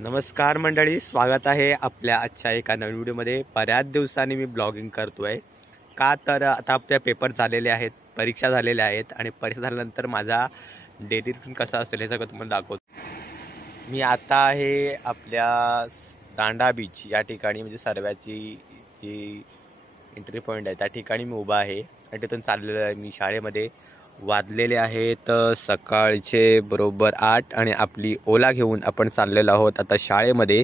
नमस्कार मंडळी, स्वागत आहे आपल्या आजच्या एका नवीन व्हिडिओमध्ये। बऱ्याच दिवसांनी मी ब्लॉगिंग करतोय का तर आता आपले पेपर झालेले आहेत, परीक्षा झालेल्या आहेत आणि परीक्षा झाल्यानंतर माझा डेली रूटीन कसा असेल हे सगळं तुम्हाला दाखवतो। मी आता आहे आपल्या दांडा बीच या ठिकाणी, म्हणजे सर्व्याची जी एंट्री पॉईंट आहे त्या ठिकाणी मी उभा आहे आणि तिथून चाललेलो आहे मी शाळेमध्ये। वाजलेले आहेत सकाळचे बरोबर 8 आणि आपली ओला घेऊन आपण चाललेलो आहोत आता शाळेमध्ये।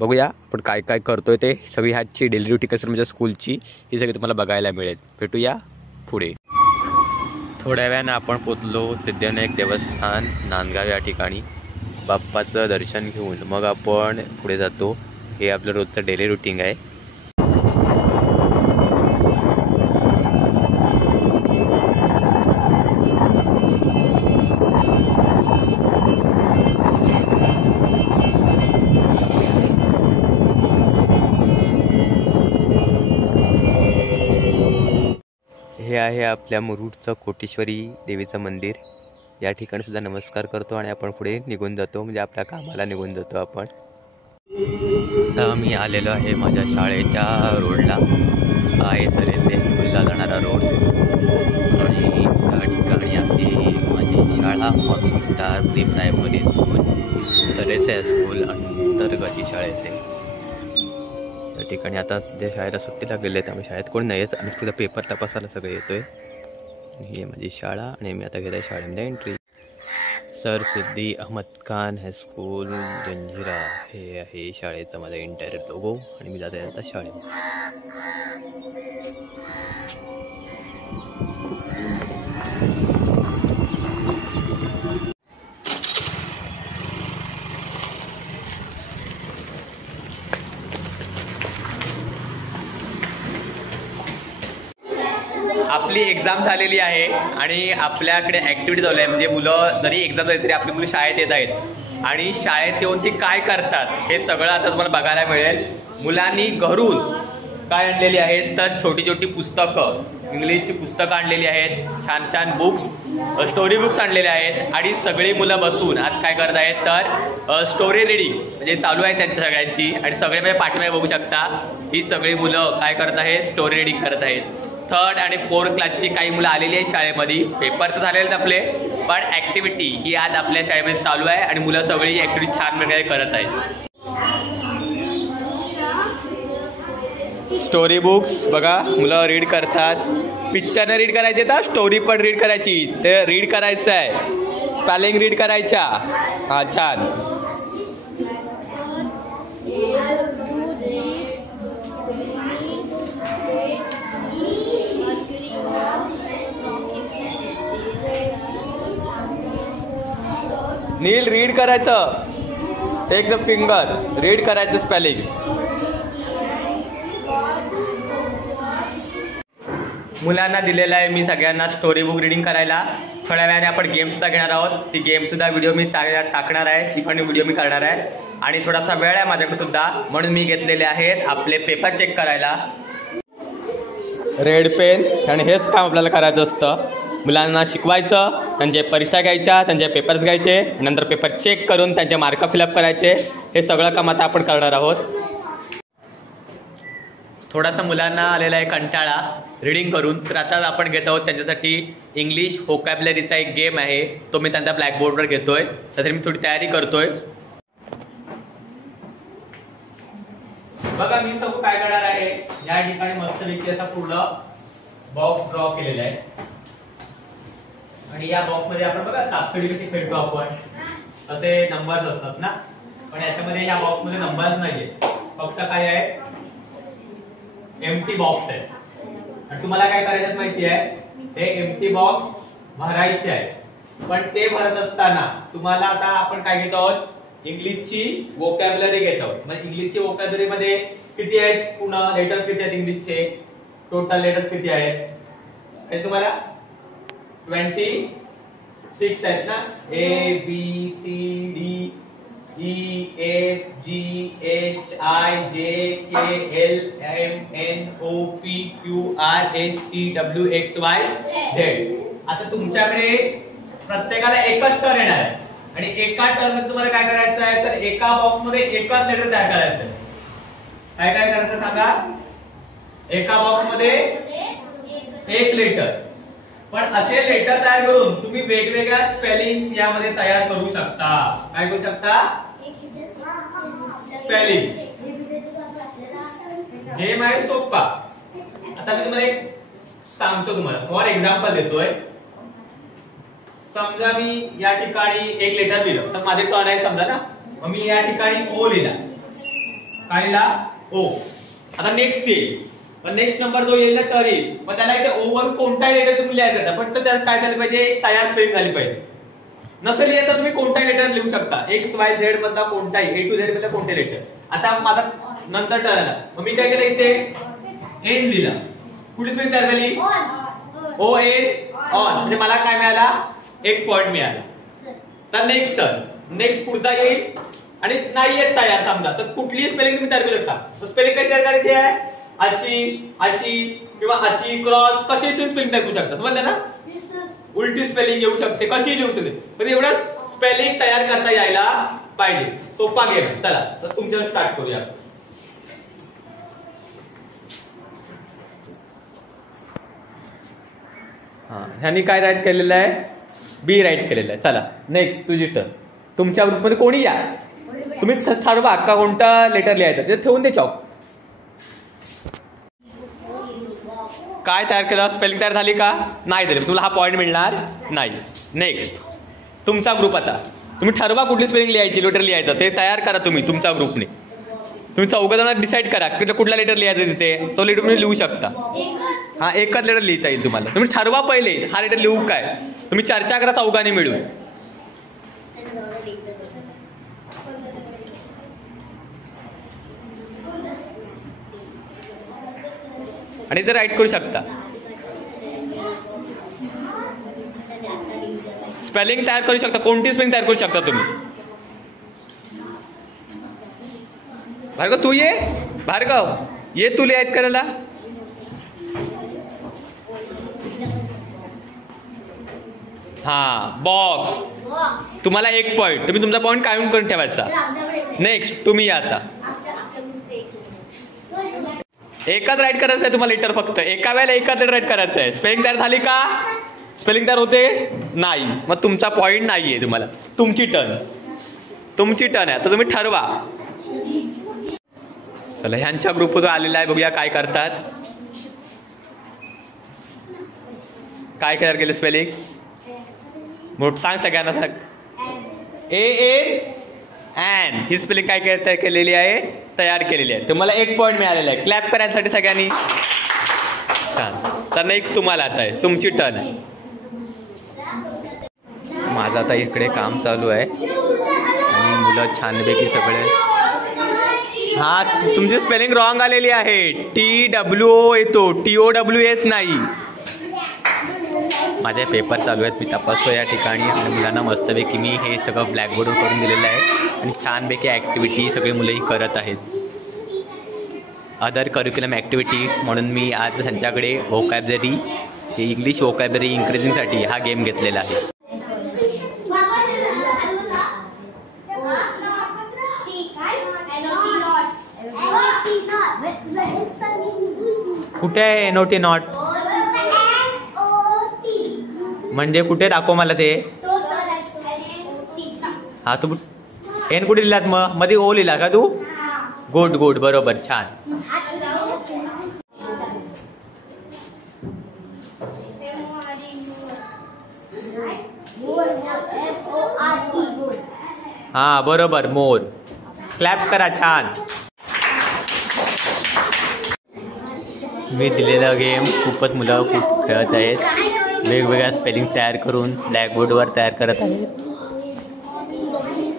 बघूया आपण काय काय करतोय ते, सगळी ह्याची डेली रुटीन कसं म्हणजे स्कूलची ही सगळी तुम्हाला बघायला मिळेल। भेटूया पुढे। थोड्या वेळानं आपण पोचलो सिद्धिविनायक देवस्थान नांदगाव या ठिकाणी। बाप्पाचं दर्शन घेऊन मग आपण पुढे जातो। हे आपलं रोजचं डेली रुटीन आहे। हे आहे आपल्या मुरुडचं कोटेश्वरी देवीचं मंदिर। या ठिकाणी सुद्धा नमस्कार करतो आणि आपण पुढे निघून जातो, म्हणजे आपल्या कामाला निघून जातो आपण। आता मी आलेलो आहे माझ्या शाळेच्या रोडला, आहे सरेसे स्कूलला जाणारा रोड आणि या ठिकाणी आहे माझी शाळा morning star pre primary school सरेसे स्कूल अंतर्गत ही शाळा येते। या ठिकाणी आता सध्या शाळेला सुट्टी लागलेली आहे, त्यामुळे शाळेत कोण नाही येत आणि तुला पेपर तपासायला सगळं येतोय। ही माझी शाळा आणि मी आता घेत आहे शाळेमध्ये एंट्री। सर सिद्धी अहमद खान हायस्कूल जंजिरा हे आहे शाळेचा माझा इंटरनेट लोगो आणि मी जात आहे आता शाळेत। आपली एक्झाम झालेली आहे आणि आपल्याकडे ॲक्टिव्हिटी चालू आहे, म्हणजे मुलं जरी एक्झाम झाली तरी आपली मुलं शाळेत येत आहेत आणि शाळेत येऊन ती काय करतात हे सगळं आता तुम्हाला बघायला मिळेल। मुलांनी घरून काय आणलेली आहेत तर छोटी छोटी पुस्तकं, इंग्लिशची पुस्तकं आणलेली आहेत, छान छान बुक्स, स्टोरी बुक्स आणलेले आहेत आणि सगळी मुलं बसून आज काय करत आहेत तर स्टोरी रीडिंग म्हणजे चालू आहे त्यांच्या सगळ्यांची। आणि सगळे म्हणजे पाठीमागे बघू शकता ही सगळी मुलं काय करत आहेत, स्टोरी रीडिंग करत आहेत। 3rd आणि 4th क्लासची काही मुलं आलेली आहेत शाळेमध्ये। पेपर तर झालेले आपले, पण ॲक्टिव्हिटी ही आज आपल्या शाळेमध्ये चालू आहे आणि मुलं सगळी ॲक्टिव्हिटी छान प्रकारे करत आहेत। स्टोरी बुक्स बघा मुलं रीड करतात, पिक्चरने रीड करायचे तर स्टोरी पण रीड करायची, ते रीड करायचं आहे, स्पेलिंग रीड करायच्या। हां छान। नील रीड करायचं, टेक द फिंगर, रीड करायचं स्पेलिंग। मुलांना दिलेला आहे मी सगळ्यांना स्टोरी बुक रीडिंग करायला। थोड्या वेळाने आपण गेम सुद्धा घेणार आहोत, ती गेम सुद्धा व्हिडिओ मी टाकणार आहे, ती पण व्हिडिओ मी करणार आहे आणि थोडासा वेळ आहे माझ्याकडे सुद्धा, म्हणून मी घेतलेले आहेत आपले पेपर चेक करायला रेड पेन। आणि हेच काम आपल्याला करायचं असतं, मुलांना शिकवायचं, त्यांचे परीक्षा घ्यायच्या, त्यांचे पेपर्स घ्यायचे, नंतर पेपर चेक करून त्यांचे मार्क फिलअप करायचे। हे सगळं काम आता आपण करणार आहोत। थोडासा मुलांना आलेला आहे कंटाळा रीडिंग करून, तर आता आपण घेत आहोत त्यांच्यासाठी इंग्लिश व्होकॅब्युलरीचा एक गेम आहे, तो मी त्यांच्या ब्लॅकबोर्डवर घेतोय, त्यासाठी मी थोडी तयारी करतोय। बघा मी सब काय करणार आहे, या ठिकाणी मस्तपैकी असा पूर्ण बॉक्स ड्रॉ केलेला आहे आणि या बॉक्स मध्ये आपण बघा सापशिडी कशी खेळतो आपण, असे नंबर्स असतात ना, पण याच्यामध्ये या बॉक्स मध्ये नंबर्स नाहीये, फक्त काय आहे एम्प्टी बॉक्स आहे। आणि तुम्हाला काय करायचं माहिती आहे, हे एम्प्टी बॉक्स भरायचे आहे, पण ते भरत असताना तुम्हाला आता आपण काय घेतो आहोत, इंग्लिशची व्होकॅब्युलरी घेतो। म्हणजे इंग्लिशची व्होकॅब्युलरी मध्ये किती आहेत, पूर्ण लेटर्स किती आहेत इंग्लिशचे, टोटल लेटर्स किती आहेत हे तुम्हाला 26 आहेत ना, A B C D E F G H I J K L M N O P Q R S T W X Y Z। आता तुमच्याकडे प्रत्येकाला एकच तर येणार आहे, आणि एका टर्म मध्ये तुम्हाला काय करायचं आहे, तर एका बॉक्स मध्ये एकच लेटर तयार करायचं आहे. काय काय करायचं सांगा, एका बॉक्स मध्ये एक लेटर. पण असे लेटर तयार करून तुम्ही वेगवेगळ्या स्पेलिंग यामध्ये तयार करू शकता. काय करू शकता, स्पेलिंग. गेम आहे सोपा. आता मी तुम्हाला एक सांगतो, तुम्हाला फॉर एक्झाम्पल देतोय. समजा मी या ठिकाणी एक लेटर दिलं, तर माझे टर्न आहे समजा ना, मग मी या ठिकाणी ओ लिहिला. काय लिहिला, ओ. आता नेक्स्ट येईल, पण नेक्स्ट नंबर जो येईल ना टर्न येईल, मग त्याला इथे ओवर कोणताही लेटर तुम्ही लिहायला करता, पण तो त्यात काय झालं पाहिजे, तयार स्पेलिंग झाली पाहिजे. नसेल लिहिलं तर तुम्ही कोणताही लेटर लिहू शकता, एक्स वाय झेड मधला कोणताही, ए टू झेड मधला कोणते लेटर. आता माझा नंतर टर्न आला, मग मी काय केलं, इथे एन लिहिला. कुठली स्पेलिंग तयार झाली, ओ एन ऑन. म्हणजे मला काय मिळाला, एक पॉइंट मिळाला. तर नेक्स्ट टर्न, नेक्स्ट पुढचा येईल आणि नाही येत तयार समजा, तर कुठलीही स्पेलिंग तुम्ही तयार करू शकता. स्पेलिंग काय तयार करायची आहे, अशी, अशी किंवा अशी क्रॉस, कशी स्पेलिंग तयार करू शकता, समजलं ना. उलटी स्पेलिंग येऊ शकते, कशी लिहू शकते, पण एवढं स्पेलिंग तयार करता यायला पाहिजे. सोपा गेम. चला तर तुमच्यावर स्टार्ट करूया. ह्यांनी काय राईट केलेलं आहे, बी राईट केलेलं आहे. चला नेक्स्ट तुझी टर्न. तुमच्या ग्रुपमध्ये कोणी या, तुम्ही ठरवा का कोणता लेटर लिहायचा, ते ठेवून दे चॉक. काय तयार केलं, स्पेलिंग तयार झाली का, नाही झाली, तुला हा पॉइंट मिळणार नाही. नेक्स्ट तुमचा ग्रुप. आता तुम्ही ठरवा कुठली स्पेलिंग लिहायची, लेटर लिहायचं, ते तयार करा तुम्ही तुमच्या ग्रुपने. तुम्ही 4 जण डिसाईड करा की कुठला लेटर लिहायचा, तिथे तो लेटर तुम्ही लिहू शकता. हा एकच लेटर लिहिता येईल तुम्हाला. तुम्ही ठरवा पहिले हा लेटर लिहू काय, तुम्ही चर्चा करा 4 मिळून. आणि ते राईट करू शकता. स्पेलिंग तयार करू शकता, कोणती स्पेलिंग तयार करू शकता तुम्ही. भार्गव तू ये, भार्गव ये, तू लिहायत करायला. हा बॉक्स, तुम्हाला 1 पॉइंट, तुम्ही तुमचा पॉइंट कायम करून ठेवायचा. नेक्स्ट तुम्ही या. आता एकच राईट करायचं आहे तुम्हाला लेटर, फक्त एका वेळेला एकच लेटर राईट करायचं आहे. स्पेलिंग तयार झाली का, स्पेलिंग तयार होते नाही, मग तुमचा पॉइंट नाहीये तुम्हाला. तुमची टर्न, तुमची टर्न आहे. तर तुम्ही ठरवा. चला ह्यांच्या ग्रुपवर आलेला आहे, बघूया काय करतात. काय तयार केलं स्पेलिंग, मोठ सांग सगळ्यांना सांग. ए एन ही स्पेलिंग काय तयार केलेली आहे, तयार केलेली आहे. तुम्हाला 1 पॉइंट मिळालेला आहे. क्लॅप करायसाठी सगळ्यांनी. छान. तर नेक्स्ट तुम्हाला आता आहे, तुमची टर्न आहे. माझं आता इकडे काम चालू आहे आणि मुलं छानपैकी सगळे. हा तुमची स्पेलिंग रॉंग आलेली आहे, TWO येतो, TOW येत नाही. माझे पेपर चालू आहेत, मी तपासतो या ठिकाणी. आणि मुलांना मस्तपैकी मी हे सगळं ब्लॅकबोर्डवर करून दिलेलं आहे आणि छानपैकी ॲक्टिव्हिटी सगळी मुलंही करत आहेत. अदर करिक्युलम ॲक्टिव्हिटी म्हणून मी आज त्यांच्याकडे व्होकॅब्युलरी, इंग्लिश व्होकॅब्युलरी इन्क्रीजिंगसाठी हा गेम घेतलेला आहे. कुठे आहे NOT नॉट, म्हणजे कुठे दाखव मला ते. हा तू एन कुठे लिहिलात, मग मध्ये ओ लिहिला का तू. गुड गुड, बरोबर, छान. हा बरोबर, मोर. क्लॅप करा, छान. मी दिलेला गेम खूपच मुलं खूप खेळत आहेत. वेगवेगळ्या स्पेलिंग तयार करून ब्लॅकबोर्डवर तयार करत आहेत.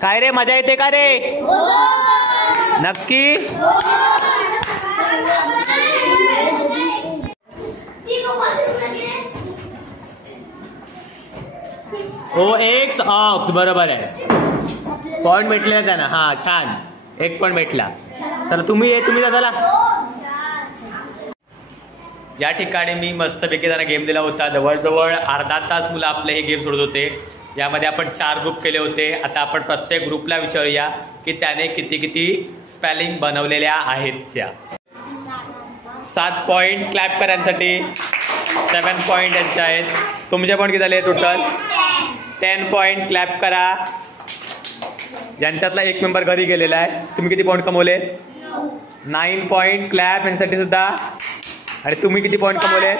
काय रे, मजा येते का रे, नक्की. OX ऑक्स, बरोबर आहे. पॉइंट भेटले त्यांना. हा छान, 1 पॉइंट भेटला. चला तुम्ही जा. चला या ठिकाणी मी मस्तपैकी त्यांना गेम दिला होता. जवळजवळ अर्धा तास मुलं आपले हे गेम सोडत होते. यामध्ये आपण 4 ग्रुप केले होते. आता आपण प्रत्येक ग्रुपला विचारूया की त्याने किती किती स्पेलिंग बनवलेल्या आहेत त्या. 7 पॉईंट क्लॅप करांसाठी, 7 पॉईंट यांचे आहेत. तुमचे पॉईंट किती झाले टोटल? 10 पॉईंट क्लॅप करा. यांच्यातला एक मेंबर घरी गेलेला आहे. तुम्ही किती पॉईंट कमवले? 9 पॉईंट क्लॅप यांच्यासाठी सुद्धा. आणि तुम्ही किती पॉईंट कमवले?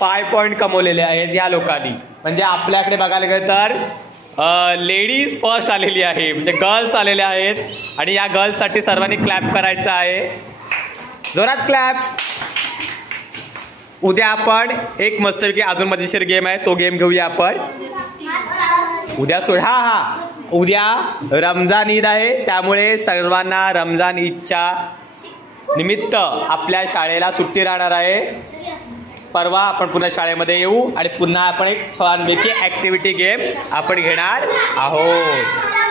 5 पॉईंट कमवलेले आहेत या लोकांनी. म्हणजे आपल्याकडे बघायला गेलं तर लेडीज फर्स्ट आलेली आहे, म्हणजे गर्ल्स आलेल्या आहेत. आणि या गर्ल्ससाठी सर्वांनी क्लॅप करायचं आहे. जोरात क्लॅप. उद्या आपण एक मस्तपैकी अजून मजेशीर गेम आहे, तो गेम घेऊया आपण उद्या. उद्या रमजान ईद आहे, त्यामुळे सर्वांना रमजान ईदच्या निमित्त आपल्या शाळेला सुट्टी राहणार आहे. परवा आपण पुन्हा शाळेमध्ये येऊ आणि पुन्हा आपण एक छानपैकी ॲक्टिव्हिटी गेम आपण घेणार आहोत.